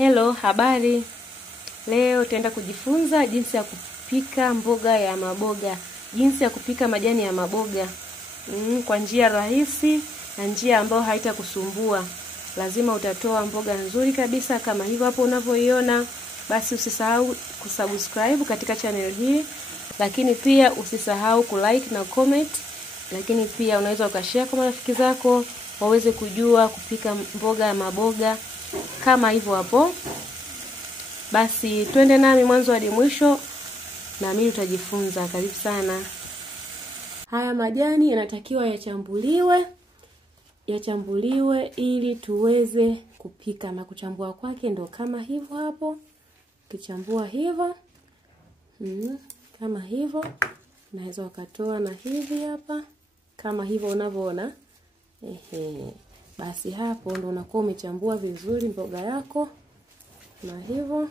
Hello, habari. Leo tutaenda kujifunza jinsi ya kupika mboga ya maboga, jinsi ya kupika majani ya maboga kwa njia rahisi na njia ambayo haitakusumbua. Lazima utatoa mboga nzuri kabisa kama hivyo hapo unavyoiona. Basi usisahau kusubscribe katika channel hii, lakini pia usisahau kulike na comment, lakini pia unaweza ukashare kwa marafiki zako waweze kujua kupika mboga ya maboga kama hivyo hapo. Basi twende nami mwanzo hadi mwisho na mimi utajifunza. Karibu sana. Haya majani yanatakiwa yachambuliwe ili tuweze kupika, na kuchambua kwake ndo kama hivyo hapo. Ukichambua hivyo kama hivyo, unaweza ukatoa na hivi hapa kama hivyo unavyoona. Basi hapo ndo unakuwa umechambua vizuri mboga yako na hivyo.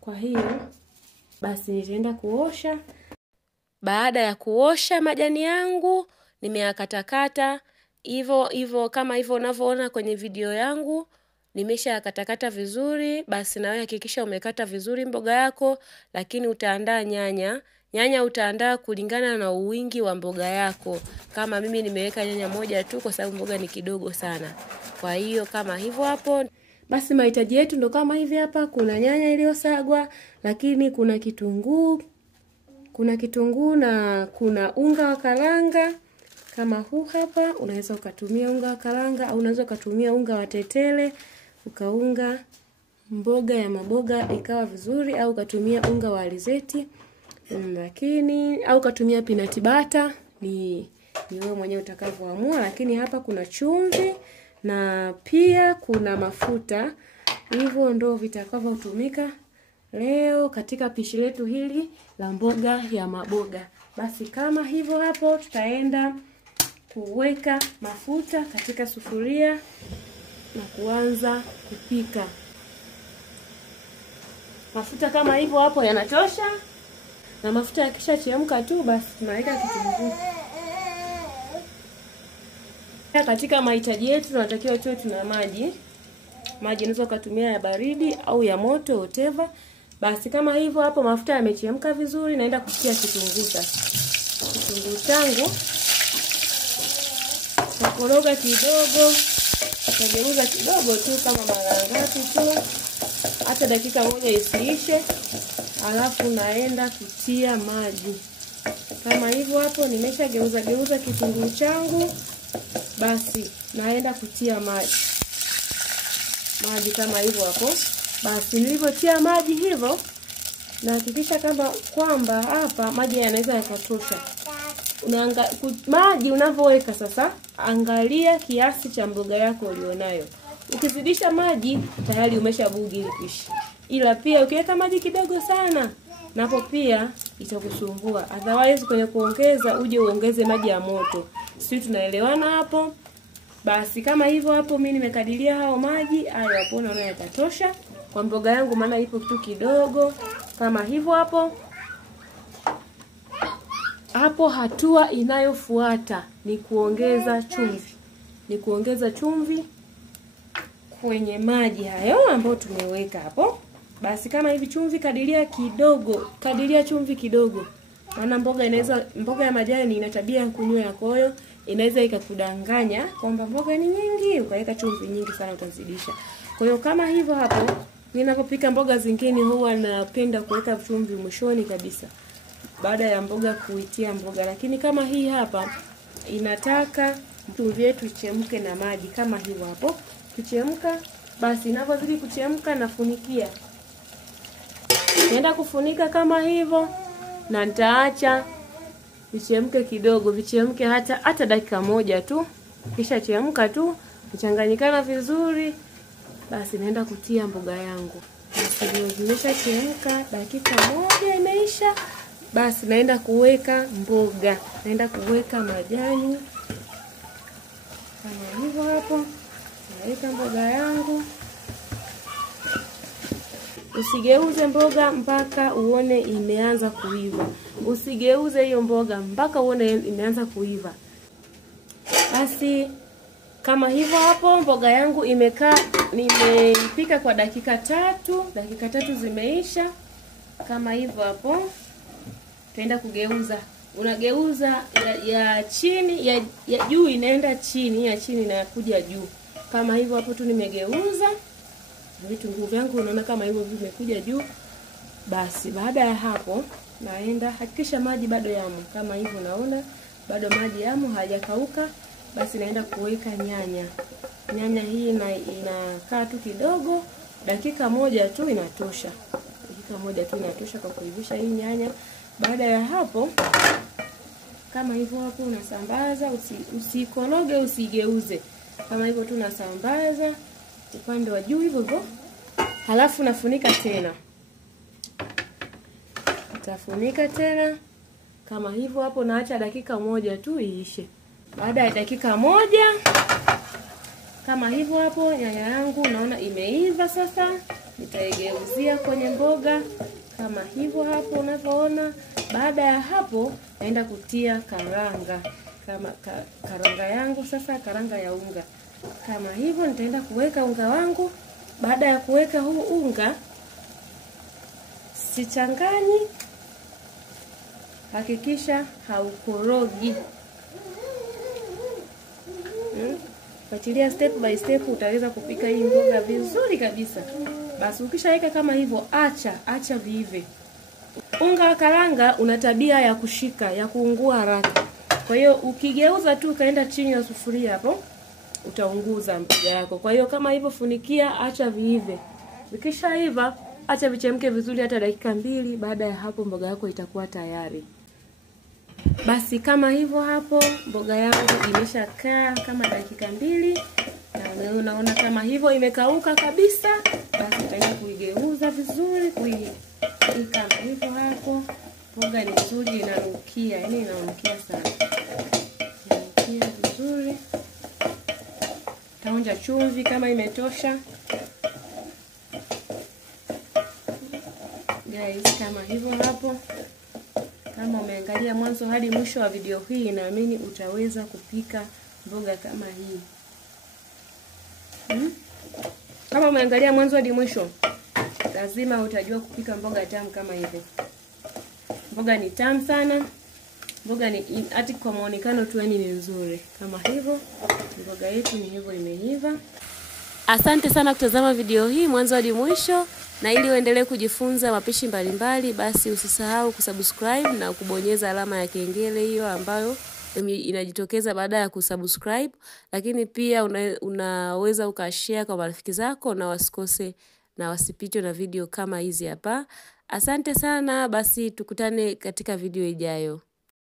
Kwa hiyo basi nitaenda kuosha. Baada ya kuosha majani yangu nimeyakatakata hivyo kama hivyo unavyoona kwenye video yangu. Nimeshayakatakata vizuri. Basi nawe hakikisha umekata vizuri mboga yako, lakini utaandaa nyanya. Nyanya utaandaa kulingana na uwingi wa mboga yako. Kama mimi nimeweka nyanya moja tu kwa sababu mboga ni kidogo sana. Kwa hiyo kama hivyo hapo. Basi mahitaji yetu ndo kama hivi hapa. Kuna nyanya iliyosagwa, lakini kuna kitunguu na kuna unga wa karanga kama huu hapa. Unaweza ukatumia unga wa karanga au unaweza ukatumia unga wa tetele ukaunga mboga ya maboga ikawa vizuri, au ukatumia unga wa alizeti au ukatumia peanut butter. Ni wewe mwenyewe utakavyoamua, lakini hapa kuna chumvi na pia kuna mafuta. Hivyo ndo vitakavyotumika leo katika pishi letu hili la mboga ya maboga. Basi kama hivyo hapo, tutaenda kuweka mafuta katika sufuria na kuanza kupika. Mafuta kama hivyo hapo yanatosha, na mafuta yakishachemka tu basi tunaweka kitunguu. Katika mahitaji yetu tunatakiwa tuwe tuna maji. Unaweza kutumia ya baridi au ya moto whatever. Basi kama hivyo hapo mafuta yamechemka vizuri, naenda kutia kitunguu sasa. Kitunguu changu nakoroga kidogo, nageuza kidogo tu kama mara ngapi tu, hata dakika moja isiishe. Alafu naenda kutia maji. Kama hivyo hapo nimeshageuza kitunguu changu. Basi naenda kutia maji kama hivyo hapo. Basi nilivyotia maji hivyo, nahakikisha kwamba hapa maji yanaweza yakatosha. Maji unavyoweka sasa, angalia kiasi cha mboga yako ulionayo. Ukizidisha maji tayari umeshabugi ile pishi. Ila pia ukiweka maji kidogo sana, napo pia itakusumbua. Otherwise kwenye kuongeza uje uongeze maji ya moto. Sisi tunaelewana hapo? Basi kama hivyo hapo mimi nimekadiria hao maji hayo hapo, naona yatatosha kwa mboga yangu, maana ipo kitu kidogo. Kama hivyo hapo. Hapo hatua inayofuata ni kuongeza chumvi. Kwenye maji hayo ambayo tumeweka hapo. Basi kama hivi chumvi kadiria chumvi kidogo. Maana mboga ya majani ina tabia ya kunywea, kwa hiyo inaweza ikakudanganya kwamba mboga ni nyingi ukaweka chumvi nyingi sana utazidisha. Kwa hiyo kama hivyo hapo, ninapopika mboga zingine huwa napenda kuweka chumvi mwishoni kabisa baada ya mboga kuitia mboga, lakini kama hii hapa inataka chumvi yetu ichemke na maji kama hivyo hapo. Kuchemka, basi inapozidi kuchemka nafunikia. Naenda kufunika kama hivyo na nitaacha vichemke kidogo, vichemke hata dakika moja tu. Kisha chemka tu, vichanganyikana vizuri. Basi naenda kutia mboga yangu. Basi zimeshachemka, dakika moja imeisha. Basi naenda kuweka mboga, naenda kuweka majani kama hivyo hapo. Naweka mboga yangu. Usigeuze mboga mpaka uone imeanza kuiva. Usigeuze hiyo mboga mpaka uone imeanza kuiva. Basi kama hivyo hapo mboga yangu imekaa, nimeipika kwa dakika 3. Dakika 3 zimeisha. Kama hivyo hapo tutaenda kugeuza. Unageuza ya chini, ya juu inaenda chini, ya chini inakuja juu. Kama hivyo hapo tu nimegeuza. Vitunguu vyangu unaona kama hivyo vimekuja juu. Basi baada ya hapo naenda, hakikisha maji bado yamo. Kama hivyo naona bado maji yamo, hajakauka. Basi naenda kuweka nyanya. Nyanya hii inakaa tu kidogo, dakika 1 tu inatosha. Dakika 1 tu inatosha kwa kuivisha hii nyanya. Baada ya hapo kama hivyo hapo unasambaza, usikoroge, usigeuze. Kama hivyo tu unasambaza upande wa juu hivyo hivyo. Halafu nafunika tena. Utafunika tena. Kama hivyo hapo naacha dakika 1 tu iishe. Baada ya dakika 1 kama hivyo hapo nyanya yangu naona imeiva sasa. Nitaigeuzia kwenye mboga kama hivyo hapo unavyoona. Baada ya hapo naenda kutia karanga. Kama karanga yangu sasa, karanga ya unga. Kama hivyo nitaenda kuweka unga wangu. Baada ya kuweka huu unga, sichanganyi. Hakikisha haukorogi. Fuatilia step by step, utaweza kupika hii mboga vizuri kabisa. Basi ukishaweka kama hivyo, acha viive. Unga wa karanga una tabia ya kushika, ya kuungua haraka. Kwa hiyo ukigeuza tu kaenda chini ya sufuria hapo, utaunguza mboga yako. Kwa hiyo kama hivyo funikia, acha viive. Vikishaiva, acha vichemke vizuri hata dakika 2. Baada ya hapo mboga yako itakuwa tayari. Basi kama hivyo hapo mboga yangu imeshakaa kama dakika 2. Na unaona kama hivyo imekauka kabisa. Basi utaenda kuigeuza vizuri, kama hivyo hapo. Mboga ni nzuri, inanukia, yani inanukia sana. Inanukia vizuri. Taonja chumvi kama imetosha. Guys, kama hivyo hapo. Kama umeangalia mwanzo hadi mwisho wa video hii, naamini utaweza kupika mboga kama hii. Kama umeangalia mwanzo hadi mwisho, lazima utajua kupika mboga tamu kama hivi. Mboga ni tamu sana. Mboga ni hata kwa muonekano tu yani ni nzuri. Kama hivyo, mboga yetu ni hivyo imeiva. Asante sana kutazama video hii mwanzo hadi mwisho. Na ili uendelee kujifunza mapishi mbalimbali, basi usisahau kusubscribe na kubonyeza alama ya kengele hiyo ambayo inajitokeza baada ya kusubscribe. Lakini pia unaweza ukashare kwa marafiki zako na wasikose na wasipitwe na video kama hizi hapa. Asante sana, basi tukutane katika video ijayo.